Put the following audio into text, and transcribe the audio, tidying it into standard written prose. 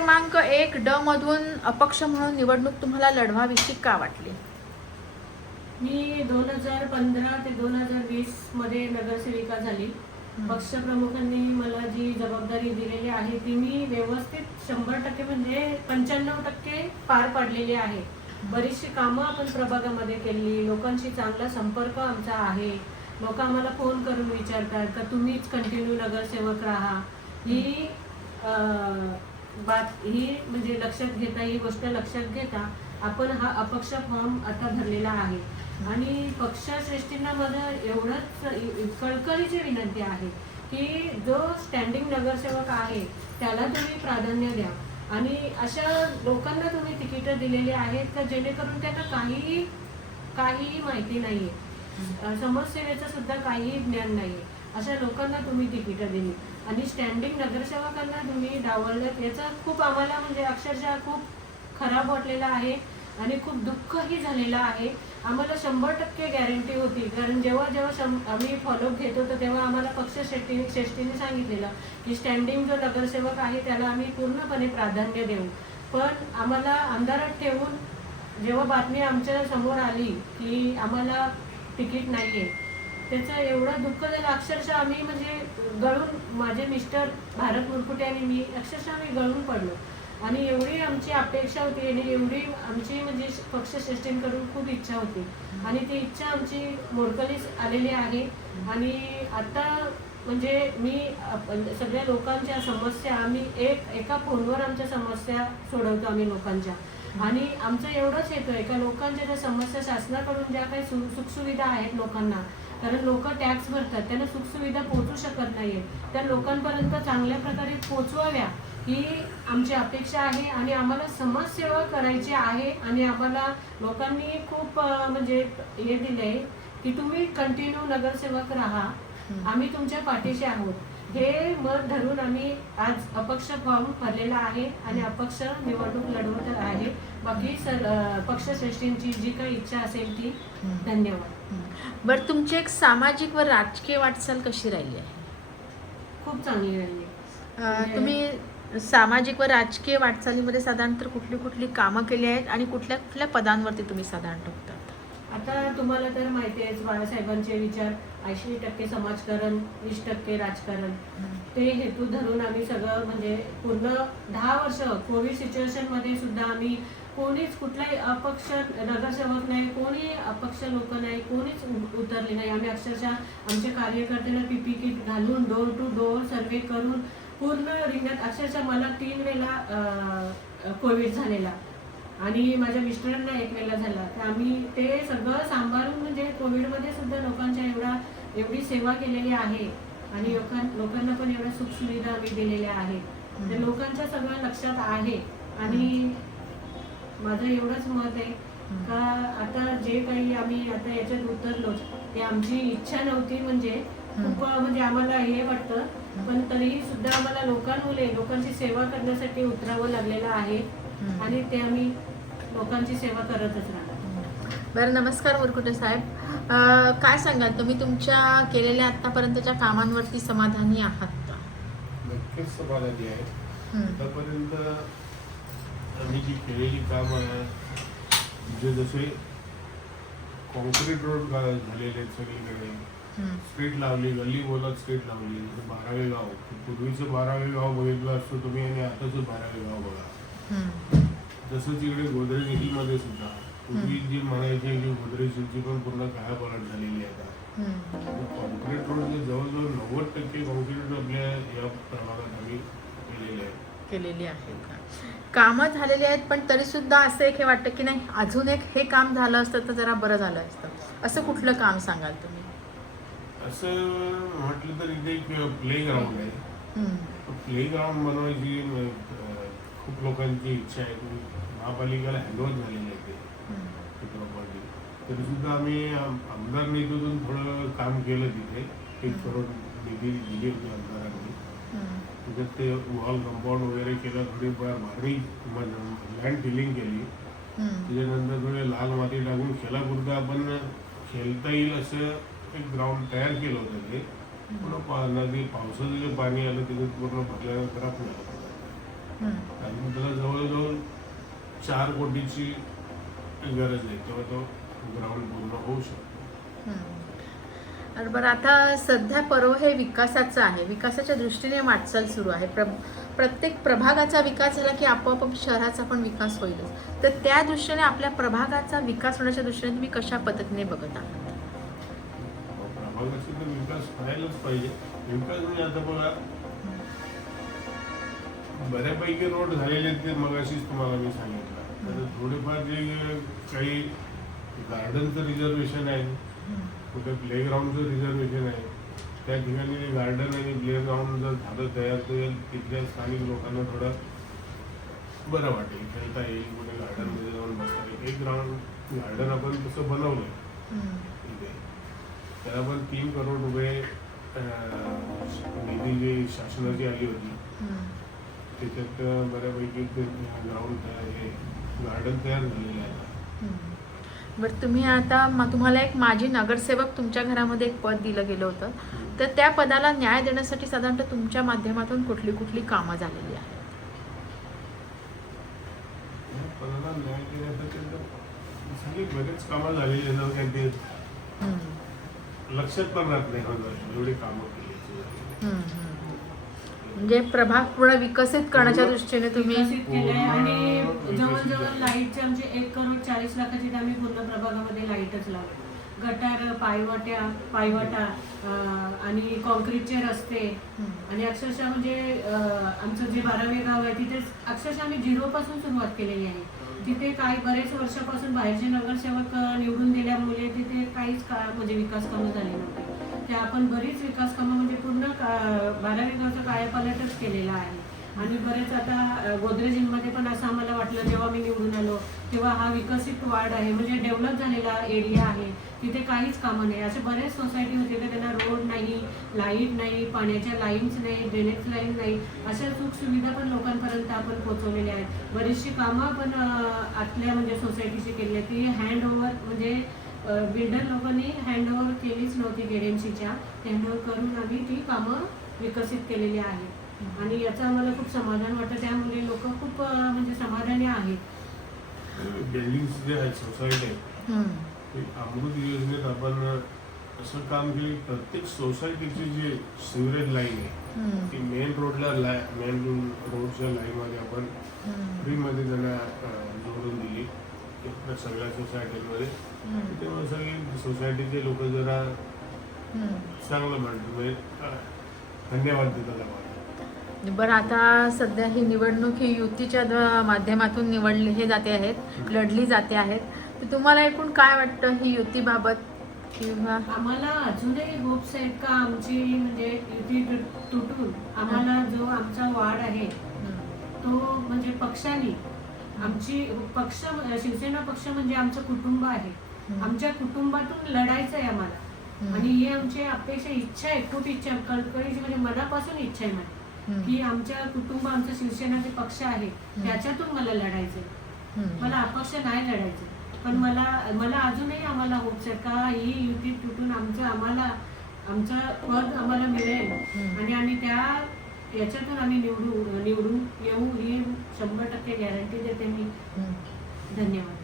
क्रमांक 1D मधून अपक्ष म्हणून निवडणूक तुम्हाला लढवावीशी का वाटली? मी 2015 ते 2020 मध्ये नगरसेविका झाली. पक्षप्रमुखांनी मला जी जबाबदारी दिलेली आहे ती मी व्यवस्थित 100% म्हणजे 95% पार पाडलेली आहे. बरीचशी कामं आपण प्रभागामध्ये केली, लोकांशी चांगला संपर्क आमचा आहे. लोक आम्हाला फोन करून विचारतात का तुम्हीच कंटिन्यू नगरसेवक राहा. ही बात ही म्हणजे लक्षात घेता, ही गोष्ट लक्षात घेता आपण हा अपक्ष फॉर्म आता भरलेला आहे. आणि पक्षश्रेष्ठींना माझं एवढंच कळकळीची विनंती आहे की जो स्टँडिंग नगरसेवक आहे त्याला तुम्ही प्राधान्य द्या आणि अशा लोकांना तुम्ही तिकीटं दिलेली आहेत का जेणेकरून त्यांना काहीही माहिती नाही आहे, समाजसेवेचं सुद्धा काहीही ज्ञान नाही आहे, अशा लोकांना तुम्ही तिकीटं दिली आणि स्टँडिंग नगरसेवकांना तुम्ही डावललं. याचा खूप आम्हाला म्हणजे अक्षरशः खूप खराब वाटलेला आहे आणि खूप दुःखही झालेलं आहे. आम्हाला 100% गॅरंटी होती, कारण जेव्हा आम्ही फॉलोअप घेत होतो तेव्हा आम्हाला पक्षश्रेष्ठीने सांगितलेलं की स्टँडिंग जो नगरसेवक आहे त्याला आम्ही पूर्णपणे प्राधान्य देऊ. पण आम्हाला अंधारात ठेवून जेव्हा बातमी आमच्या समोर आली की आम्हाला तिकीट नाही आहे, त्याचं एवढं दुःख झालं. अक्षरशः आम्ही म्हणजे गळून, माझे मिस्टर भारत मुरकुटे आणि मी अक्षरशः आम्ही गळून पडलो. आणि एवढी आमची अपेक्षा होती आणि एवढी आमची म्हणजे पक्षश्रेष्ठींकडून खूप इच्छा होती आणि ती इच्छा आमची मोडकळीस आलेली आहे. आणि आता म्हणजे मी सगळ्या लोकांच्या समस्या आम्ही एका फोनवर आमच्या समस्या सोडवतो आम्ही लोकांच्या. आणि आमचं एवढंच हेतू आहे का लोकांच्या ज्या समस्या, शासनाकडून ज्या काही सुखसुविधा आहेत लोकांना, कारण लोक टॅक्स भरतात, त्यांना सुखसुविधा पोहोचू शकत नाहीये, त्या लोकांपर्यंत चांगल्या प्रकारे पोहोचवाव्या ही आमची अपेक्षा आहे. आणि आम्हाला समाजसेवा करायची आहे आणि आम्हाला लोकांनी खूप म्हणजे हे दिलंय की तुम्ही कंटिन्यू नगरसेवक राहा, आम्ही तुमच्या पाठीशी आहोत. हे मत धरून आम्ही आज अपक्ष फॉर्म भरलेला आहे आणि अपक्ष निवडणूक लढवत आहे. बाकी पक्षश्रेष्ठींची जी काही इच्छा असेल ती. धन्यवाद. बरं, तुमची एक सामाजिक व राजकीय वाटचाल कशी राहिली आहे? खूप चांगली राहिली. तुम्ही सामाजिक व राजकीय वाटचालीमध्ये साधारणतः कुठली कामं केली आहेत आणि कुठल्या पदांवरती तुम्ही साधारण ठोकतात? आता तुम्हाला तर माहिती आहे बाळासाहेबांचे विचार 80% समाजकारण, 20% राजकारण. ते हेतू धरून आम्ही सगळं म्हणजे पूर्ण 10 वर्ष कोविड सिच्युएशनमध्ये सुद्धा आम्ही कोणीच कुठलाही अपक्ष नगरसेवक नाही, कोणी अपक्ष लोक नाही, कोणीच उतरले नाही. आम्ही अक्षरशः आमच्या कार्यकर्त्यांना PPE किट घालून डोर टू डोर सर्वे करून पूर्ण रिंगणात, अक्षरशः मला 3 वेळेला कोविड झालेला आणि माझ्या मिस्टरांना 1 वेळेला झाला. तर आम्ही ते सगळं सांभाळून म्हणजे कोविडमध्ये सुद्धा लोकांच्या एवढी सेवा केलेली आहे आणि लोकांना पण एवढ्या सुखसुविधा आम्ही दिलेल्या आहेत. ते लोकांच्या सगळं लक्षात आहे. आणि माझं एवढंच मत आहे का आता जे काही आम्ही आता याच्यात उतरलो ते आमची इच्छा नव्हती, म्हणजे खूप म्हणजे आम्हाला हे वाटतं, पण तरीही सुद्धा आम्हाला लोकांची सेवा करण्यासाठी उतरावं लागलेलं आहे आणि ते आम्ही लोकांची सेवा करतच राहणार. बरं, नमस्कार मुरकुटे साहेब. काय सांगाल, तुम्ही तुमच्या केलेल्या आतापर्यंतच्या कामांवरती समाधानी आहात का? नक्कीच समाधानी आहे. आतापर्यंत आम्ही जी केलेली कामं आहे, म्हणजे जसे कॉन्क्रीट रोड झालेले आहेत सगळीकडे, स्ट्रीट लावली, गल्ली बोलात स्ट्रीट लावली. 12वे गाव, पूर्वीचं 12वे गाव बघितलं असतं तुम्ही आणि आताचं 12वे गाव बघा. तसंच इकडे गोदरेज हिलमध्ये सुद्धा पूर्वी जी म्हणायची की गोदरेज हिलची पण पूर्ण कायापालट झालेली आहे आता. कॉन्क्रीट रोडचे जवळजवळ 90% कॉन्क्रीट आपल्या या प्रभागात आम्ही केलेली आहे. कामं झालेली आहेत, पण तरी सुद्धा असं एक हे वाटतं की नाही, अजून एक हे काम झालं असतं तर जरा बरं झालं असतं. असं कुठलं काम सांगाल तुम्ही? असं म्हटलं तर इथे एक प्ले ग्राउंड आहे. प्ले ग्राउंड बनवायची खूप लोकांची इच्छा आहे. महापालिकेला हँडओव्हर झालेली आहे ते प्रॉपर्टी. तरी सुद्धा आम्ही आमदार निधीतून थोडं काम केलं तिथे. 1 करोड निधी दिली होती आमदारांनी. त्याच्यात ते वॉल कंपाऊंड वगैरे केलं, थोडीफार भारी लँड फिलिंग केली. त्याच्यानंतर थोडे लाल माती टाकून खेळापुरतं आपण खेळता येईल असं एक ग्राउंड तयार केलं होतं. ते पूर्ण नदी पावसाचं जे पाणी आलं त्याच्यात पूर्ण भरल्यानंतर खराब झालं. अजून त्याला जवळजवळ 4 कोटीची गरज आहे, तेव्हा तो ग्राउंड पूर्ण होऊ शकतो. तर बरं, आता सध्या पर्व हे विकासाचं आहे, विकासाच्या दृष्टीने वाटचाल सुरू आहे. प्रत्येक प्रभागाचा विकास झाला की आपोआप शहराचा पण विकास होईलच. तर त्या दृष्टीने आपल्या प्रभागाचा विकास होण्याच्या दृष्टीने तुम्ही कशा पद्धतीने बघत आहात? प्रभागाचा तर विकास व्हायलाच पाहिजे. विकास म्हणजे आता बघा, बऱ्यापैकी रोड झालेले आहेत ते मगाशीच तुम्हाला मी सांगितलं. तर थोडेफार जे काही गार्डनचं रिझर्वेशन आहे, कुठे प्लेग्राऊंडचं रिझर्वेशन आहे, त्या ठिकाणी गार्डन आणि प्लेग्राऊंड जर झालं तयार तर तिथल्या स्थानिक लोकांना थोडं बरं वाटेल, खेळता येईल, कुठे गार्डनमध्ये जाऊन बसता येईल. एक गार्डन आपण तसं बनवलं तिथे, त्याला पण 3 करोड रुपये निधी जी शासनाची आली होती, त्याच्यात बऱ्यापैकी ग्राउंड हे गार्डन तयार झालेलं आहे. बरं, तुम्ही आता तुम्हाला एक माजी नगरसेवक तुमच्या घरामध्ये एक पद दिलं गेलं होतं, तर त्या पदाला न्याय देण्यासाठी साधारणतः तुमच्या माध्यमातून कुठली कुठली कामं झालेली आहेत? पदाला न्याय देण्यासाठी सगळी बरेच कामं झालेली आहेत, काही ते लक्षात पण राहत नाही एवढी कामं केली. म्हणजे प्रभाग पूर्ण विकसित करण्याच्या दृष्टीने तुम्ही विकसित केलंय. आणि जवळजवळ लाईटचे आमचे 1,40,00,000ची आम्ही पूर्ण प्रभागामध्ये लाईटच लावले. गटार, पायवाटा आणि कॉन्क्रीटचे रस्ते, आणि अक्षरशः म्हणजे आमचं जे 12वे गाव आहे तिथे अक्षरशः आम्ही 0 पासून सुरुवात केलेली आहे. तिथे काही बरेच वर्षापासून बाहेरचे नगरसेवक निवडून दिल्यामुळे तिथे काहीच म्हणजे विकास कामं झाले नव्हते. ते आपण बरीच विकास कामं म्हणजे पूर्ण 12वे गावचा कायापालटच केलेला आहे. आणि बरेच आता गोदरेजींमध्ये पण असं आम्हाला वाटलं जेव्हा मी निवडून आलो तेव्हा हा विकसित वार्ड आहे, म्हणजे डेव्हलप झालेला एरिया आहे, तिथे काहीच कामं नाही. असे बरेच सोसायटी होते की त्यांना रोड नाही, लाईट नाही, पाण्याच्या लाईन्स नाही, ड्रेनेज लाईन नाही, अशा सुखसुविधा पण लोकांपर्यंत आपण पोहोचवलेल्या आहेत. बरीचशी कामं आपण आतल्या म्हणजे सोसायटीची केली आहे. ती हँडओव्हर म्हणजे बिल्डर लोकांनी हँडओव्हर केलीच नव्हती केडेन्सीच्या, हँडओव्हर करून आम्ही ती कामं विकसित केलेली आहेत. आणि याचं आम्हाला खूप समाधान वाटतं, त्यामुळे लोक खूप म्हणजे समाधानी आहेत. बिल्डिंग्स जे आहेत, सोसायटी अमृत योजनेत आपण असं काम केलं, प्रत्येक सोसायटीची जी सिवरेज लाईन आहे ती मेन रोडच्या लाईनमध्ये आपण फ्रीमध्ये त्यांना जोडून दिली सगळ्या सोसायटीमध्ये. तेव्हा सगळे सोसायटीचे लोक जरा चांगलं म्हणतात, म्हणजे धन्यवाद देतात आम्हाला. बरं, आता सध्या ही निवडणूक ही युतीच्या माध्यमातून लढली जाते आहेत, तर तुम्हाला एकूण काय वाटतं ही युतीबाबत? किंवा आम्हाला अजूनही होप्स आहेत का आमची म्हणजे युती तुटून आम्हाला जो आमचा वार्ड आहे तो म्हणजे पक्षाने आमची शिवसेना पक्ष म्हणजे आमचं कुटुंब आहे, आमच्या कुटुंबातून लढायचं आहे आम्हाला. आणि ही आमची अपेक्षा, इच्छा आहे, खूप इच्छा, कळकळीची म्हणजे मनापासून इच्छा आहे माझी की आमच्या कुटुंब, आमचा शिवसेनाचे पक्ष आहे त्याच्यातून मला लढायचंय. मला अपक्ष नाही लढायचं, पण मला अजूनही आम्हाला होप्स आहे का ही युती तुटून आमचं पद आम्हाला मिळेल आणि आम्ही याच्यातून आम्ही निवडून येऊ ही 100% गॅरंटी देते मी. धन्यवाद.